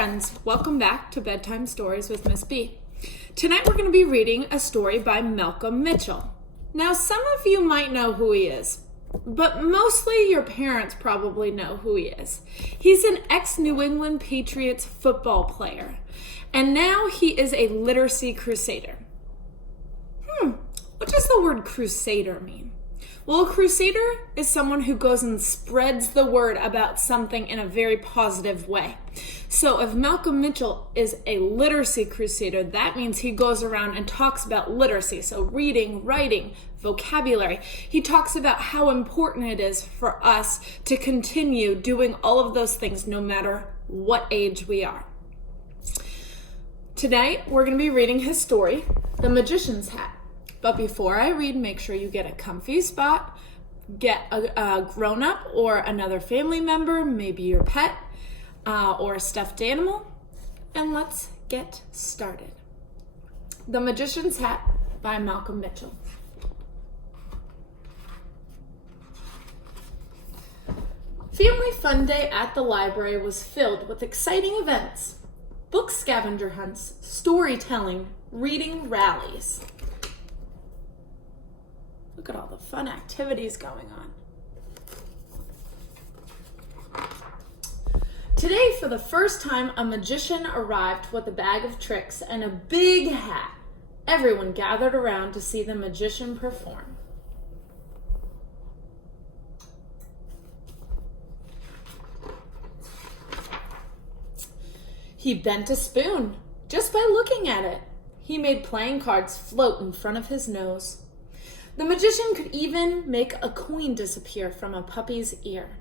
friends, welcome back to Bedtime Stories with Miss B. Tonight we're going to be reading a story by Malcolm Mitchell. Now some of you might know who he is, but mostly your parents probably know who he is. He's an ex-New England Patriots football player, and now he is a literacy crusader. What does the word crusader mean? Well, a crusader is someone who goes and spreads the word about something in a very positive way. So if Malcolm Mitchell is a literacy crusader, that means he goes around and talks about literacy. So reading, writing, vocabulary. He talks about how important it is for us to continue doing all of those things no matter what age we are. Tonight, we're going to be reading his story, The Magician's Hat. But before I read, make sure you get a comfy spot, get a grown-up or another family member, maybe your pet or a stuffed animal, and let's get started. The Magician's Hat by Malcolm Mitchell. Family Fun Day at the library was filled with exciting events. Book scavenger hunts, storytelling, reading rallies. Look at all the fun activities going on. Today, for the first time, a magician arrived with a bag of tricks and a big hat. Everyone gathered around to see the magician perform. He bent a spoon just by looking at it. He made playing cards float in front of his nose. The magician could even make a coin disappear from a puppy's ear.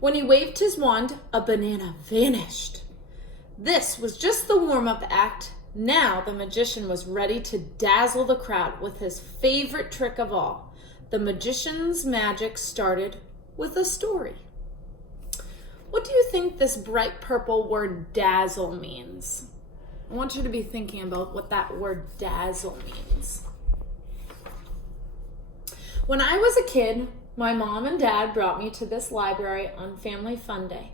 When he waved his wand, a banana vanished. This was just the warm-up act. Now the magician was ready to dazzle the crowd with his favorite trick of all. The magician's magic started with a story. What do you think this bright purple word dazzle means? I want you to be thinking about what that word dazzle means. When I was a kid, my mom and dad brought me to this library on Family Fun Day.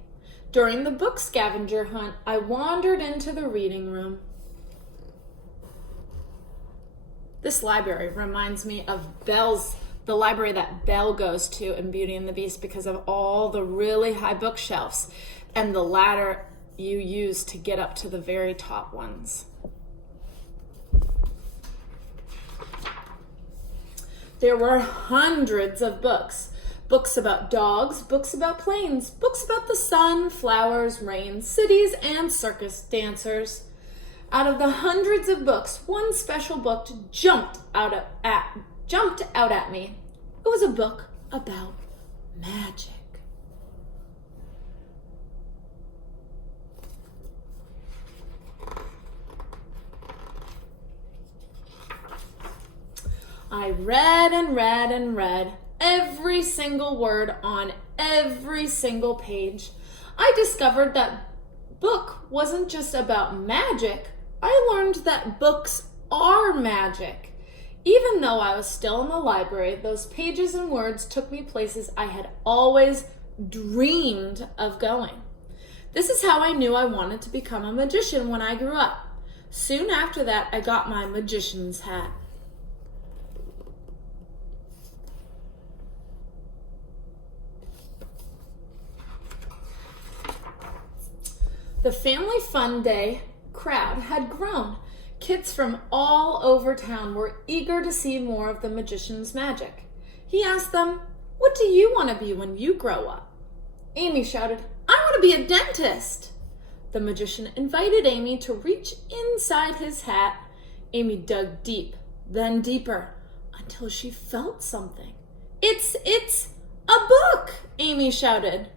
During the book scavenger hunt, I wandered into the reading room. This library reminds me of the library that Belle goes to in Beauty and the Beast because of all the really high bookshelves and the ladder you use to get up to the very top ones. There were hundreds of books. Books about dogs, books about planes, books about the sun, flowers, rain, cities, and circus dancers. Out of the hundreds of books, one special book jumped out at me. It was a book about magic. I read and read and read every single word on every single page. I discovered that book wasn't just about magic. I learned that books are magic. Even though I was still in the library, those pages and words took me places I had always dreamed of going. This is how I knew I wanted to become a magician when I grew up. Soon after that, I got my magician's hat. The Family Fun Day crowd had grown. Kids from all over town were eager to see more of the magician's magic. He asked them, "What do you want to be when you grow up?" Amy shouted, "I want to be a dentist." The magician invited Amy to reach inside his hat. Amy dug deep, then deeper, until she felt something. It's a book," Amy shouted.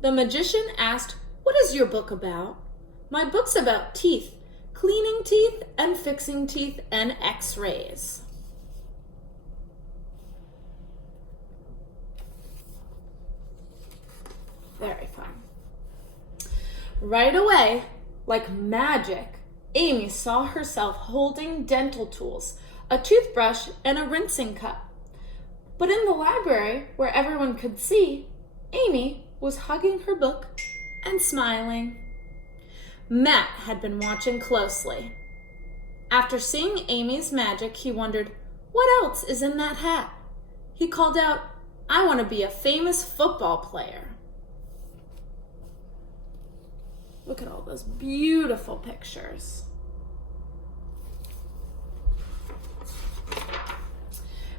The magician asked, "What is your book about?" "My book's about teeth, cleaning teeth and fixing teeth and x-rays." Very fun. Right away, like magic, Amy saw herself holding dental tools, a toothbrush, and a rinsing cup. But in the library, where everyone could see, Amy was hugging her book and smiling. Matt had been watching closely. After seeing Amy's magic, he wondered, what else is in that hat? He called out, I want to be a famous football player. Look at all those beautiful pictures.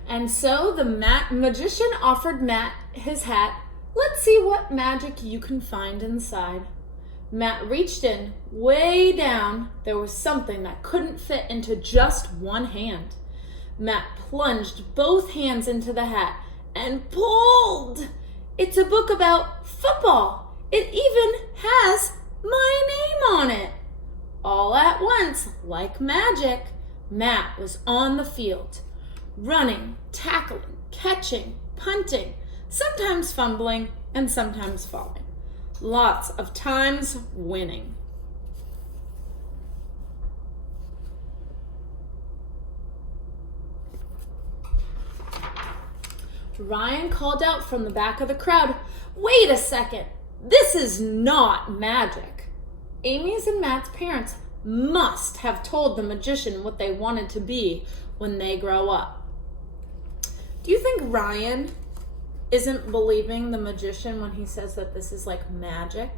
And so the magician offered Matt his hat. Let's see what magic you can find inside. Matt reached in, way down. There was something that couldn't fit into just one hand. Matt plunged both hands into the hat and pulled. It's a book about football. It even has my name on it. All at once, like magic, Matt was on the field, running, tackling, catching, punting, sometimes fumbling and sometimes falling. Lots of times winning. Ryan called out from the back of the crowd, wait a second, this is not magic. Amy's and Matt's parents must have told the magician what they wanted to be when they grow up. Do you think Ryan isn't believing the magician when he says that this is like magic?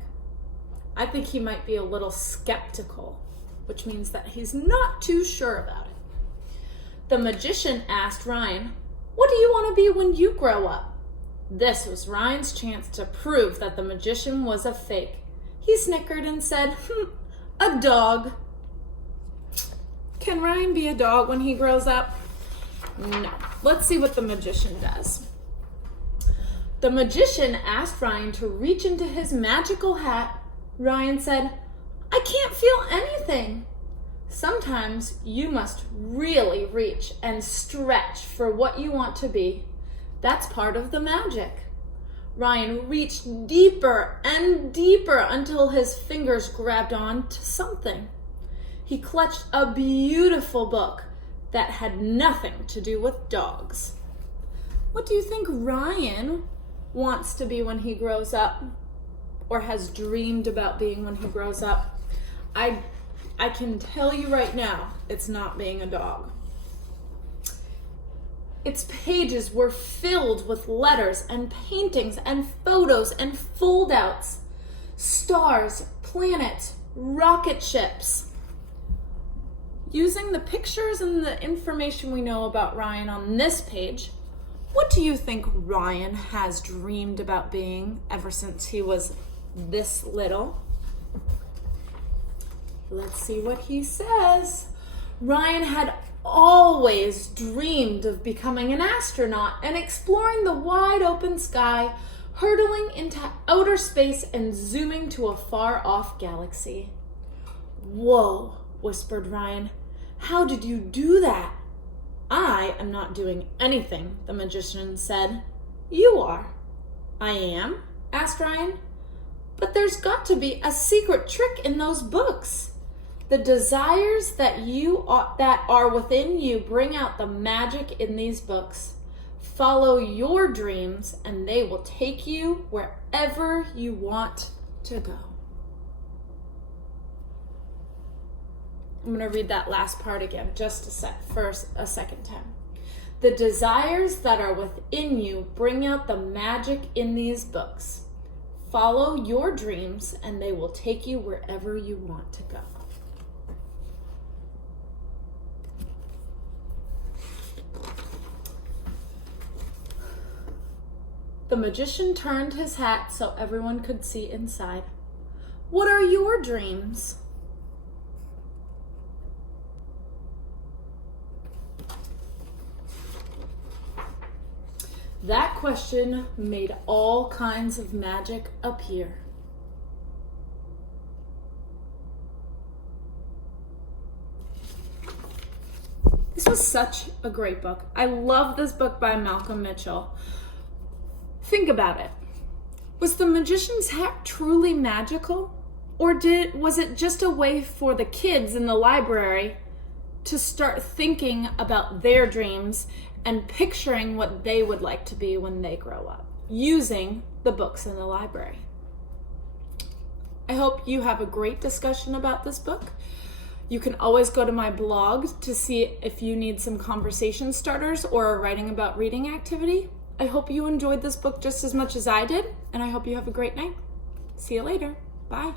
I think he might be a little skeptical, which means that he's not too sure about it. The magician asked Ryan, what do you want to be when you grow up? This was Ryan's chance to prove that the magician was a fake. He snickered and said, a dog. Can Ryan be a dog when he grows up? No. Let's see what the magician does. The magician asked Ryan to reach into his magical hat. Ryan said, I can't feel anything. Sometimes you must really reach and stretch for what you want to be. That's part of the magic. Ryan reached deeper and deeper until his fingers grabbed on to something. He clutched a beautiful book that had nothing to do with dogs. What do you think Ryan wants to be when he grows up, or has dreamed about being when he grows up? I can tell you right now, it's not being a dog. Its pages were filled with letters and paintings and photos and fold-outs, stars, planets, rocket ships. Using the pictures and the information we know about Ryan on this page, what do you think Ryan has dreamed about being ever since he was this little? Let's see what he says. Ryan had always dreamed of becoming an astronaut and exploring the wide open sky, hurtling into outer space and zooming to a far-off galaxy. Whoa, whispered Ryan. How did you do that? I am not doing anything, the magician said. You are. I am? Asked Ryan. But there's got to be a secret trick in those books. The desires that are within you bring out the magic in these books. Follow your dreams and they will take you wherever you want to go. I'm going to read that last part again just for a second time. The desires that are within you bring out the magic in these books. Follow your dreams and they will take you wherever you want to go. The magician turned his hat so everyone could see inside. What are your dreams? That question made all kinds of magic appear. This was such a great book. I love this book by Malcolm Mitchell. Think about it. Was the magician's hat truly magical? Or was it just a way for the kids in the library to start thinking about their dreams and picturing what they would like to be when they grow up, using the books in the library? I hope you have a great discussion about this book. You can always go to my blog to see if you need some conversation starters or a writing about reading activity. I hope you enjoyed this book just as much as I did, and I hope you have a great night. See you later. Bye.